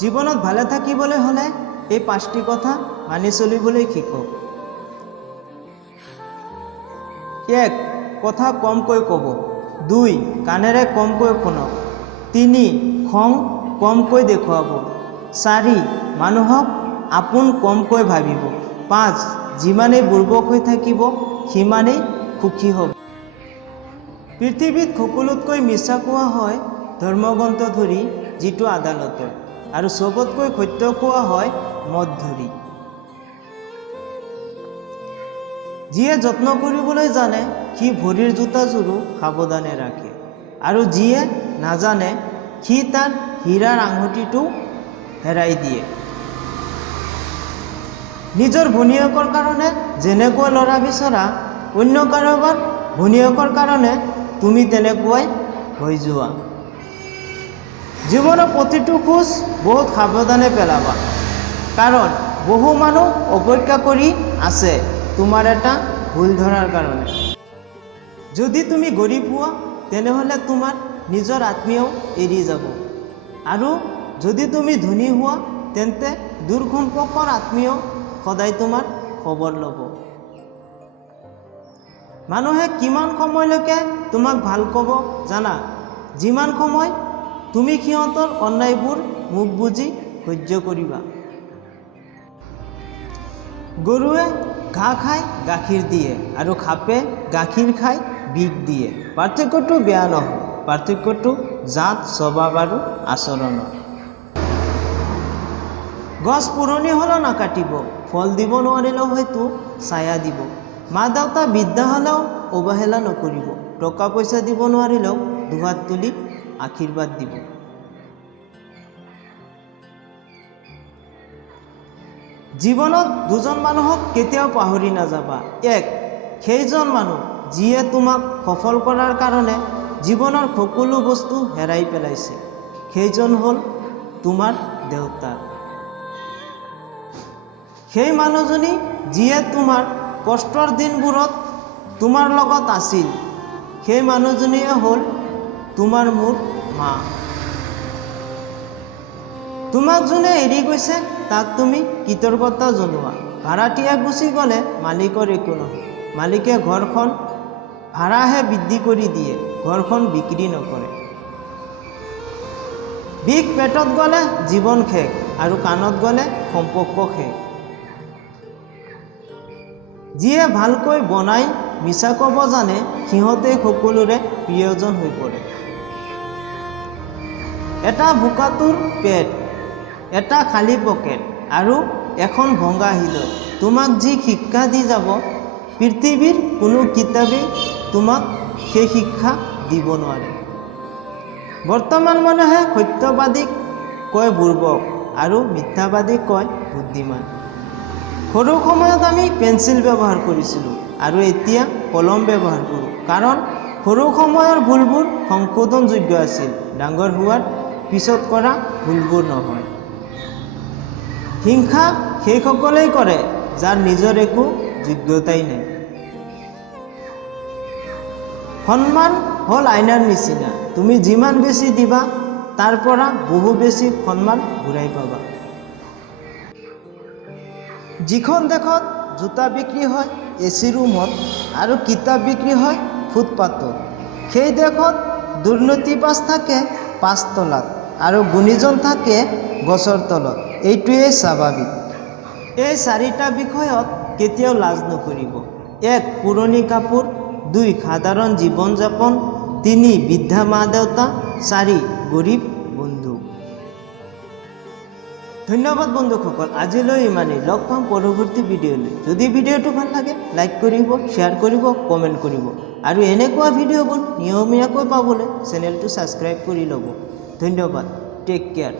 জীৱনত ভালে থাকিবলৈ হ'লে এই 5টি কথা মানি চলিবলৈ শিকক। 1. কথা কমকৈ ক'ব। 2. কাণেৰে কমকৈ শুনক। 3. খং কমকৈ দেখুৱাব। 4. মানুহক আপোন কমকৈ ভাবিব। 5. যিমানেই বুৰ্বক হৈ থাকিব সিমানেই সুখী হ'ব। পৃথিৱীত সকলোতকৈ মিছা কোৱা হয় ধৰ্মগ্ৰন্থ ধৰি যিটো আদালতৰ, আৰু চবতকৈ সত্য কোৱা হয় মদ ধৰি। যিয়ে যত্ন কৰিবলৈ জানে সি ভৰিৰ জোতাযোৰো সাৱধানে ৰাখে, আৰু যিয়ে নাজানে সি তাৰ হীৰাৰ আঙুঠিটো হেৰাই দিয়ে। নিজৰ ভনীয়েকৰ কাৰণে যেনেকুৱা ল'ৰা বিচৰা, অন্য কাৰোবাৰ ভনীয়েকৰ কাৰণে তুমি তেনেকুৱাই হৈ যোৱা। জীৱনৰ প্ৰতিটো খোজ বহুত সাৱধানে পেলাবা, কাৰণ বহু মানুহ অপেক্ষা কৰি আছে তোমাৰ এটা ভুল ধৰাৰ কাৰণে। যদি তুমি গৰীব হোৱা তেনেহ'লে তোমাৰ নিজৰ আত্মীয়ও এৰি যাব, আৰু যদি তুমি ধনী হোৱা তেন্তে দূৰ সম্পৰ্কৰ আত্মীয় সদায় তোমাৰ খবৰ ল'ব। মানুহে কিমান সময়লৈকে তোমাক ভাল ক'ব জানা? যিমান সময় তুমি সিহঁতৰ অন্যায়বোৰ মুখ বুজি সহ্য কৰিবা। গৰুৱে ঘাঁহ খাই গাখীৰ দিয়ে, আৰু সাপে গাখীৰ খাই বিষ দিয়ে। পাৰ্থক্যটো বেয়া নহয়, পাৰ্থক্যটো জাত, স্বভাৱ আৰু আচৰণৰ। গছ পুৰণি হ'লেও নাকাটিব, ফল দিব নোৱাৰিলেও হয়তো ছায়া দিব। মা দেউতা বৃদ্ধা হ'লেও অৱহেলা নকৰিব, টকা পইচা দিব নোৱাৰিলেও দুহাত তুলি আশীৰ্বাদ দিব। জীৱনত দুজন মানুহক কেতিয়াও পাহৰি নাযাবা। 1. সেইজন মানুহ যিয়ে তোমাক সফল কৰাৰ কাৰণে জীৱনৰ সকলো বস্তু হেৰাই পেলাইছে, সেইজন হ'ল তোমাৰ দেউতা। সেই মানুহজনী যিয়ে তোমাৰ কষ্টৰ দিনবোৰত তোমাৰ লগত আছিল, সেই মানুহজনীয়ে হ'ল তোমাৰ মোৰ মা। তোমাক যোনে এৰি গৈছে তাক তুমি কৃতজ্ঞতা জনোৱা। ভাড়াতীয়া গুচি গ'লে মালিকৰ একো নহয়, মালিকে ঘৰখন ভাড়াহে বৃদ্ধি কৰি দিয়ে, ঘৰখন বিক্ৰী নকৰে। বিষ পেটত গ'লে জীৱন শেষ, আৰু কাণত গ'লে সম্পৰ্ক শেষ। যিয়ে ভালকৈ বনাই মিছা ক'ব জানে সিহঁতেই সকলোৰে প্ৰিয়জন হৈ পৰে। এটা বোকাটোৰ পেট, এটা খালী পকেট, আৰু এখন ভঙা হৃদয় তোমাক যি শিক্ষা দি যাব, পৃথিৱীৰ কোনো কিতাপেই তোমাক সেই শিক্ষা দিব নোৱাৰে। বৰ্তমান মানুহে সত্যবাদীক কয় বুৰ্বক, আৰু মিথ্যাবাদীক কয় বুদ্ধিমান। সৰু সময়ত আমি পেঞ্চিল ব্যৱহাৰ কৰিছিলোঁ, আৰু এতিয়া কলম ব্যৱহাৰ কৰোঁ, কাৰণ সৰু সময়ৰ ভুলবোৰ সংশোধনযোগ্য আছিল, ডাঙৰ হোৱাৰ পিছত কৰা ভুলবোৰ নহয়। হিংসা সেইসকলেই কৰে যাৰ নিজৰ একো যোগ্যতাই নাই। সন্মান হ'ল আইনাৰ নিচিনা, তুমি যিমান বেছি দিবা তাৰ পৰা বহু বেছি সন্মান ঘূৰাই পাবা। যিখন দেশত জোতা বিক্ৰী হয় এচি ৰুমত, আৰু কিতাপ বিক্ৰী হয় ফুটপাথত, সেই দেশত দুৰ্নীতিবাজ থাকে 5 তলাত, আৰু গুণীজন থাকে গছৰ তলত। এইটোৱেই স্বাভাৱিক। এই 4টা বিষয়ত কেতিয়াও লাজ নকৰিব। 1. পুৰণি কাপোৰ। 2. সাধাৰণ জীৱন যাপন। 3. বৃদ্ধা মা দেউতা। 4. গৰীব বন্ধু। ধন্যবাদ বন্ধুসকল, আজিলৈ ইমানেই। লগ পাম পৰৱৰ্তী ভিডিঅ'লৈ। যদি ভিডিঅ'টো ভাল লাগে লাইক কৰিব, শ্বেয়াৰ কৰিব, কমেণ্ট কৰিব, আৰু এনেকুৱা ভিডিঅ'বোৰ নিয়মীয়াকৈ পাবলৈ চেনেলটো ছাবস্ক্ৰাইব কৰি ল'ব। ধন্যবাদ। Take care.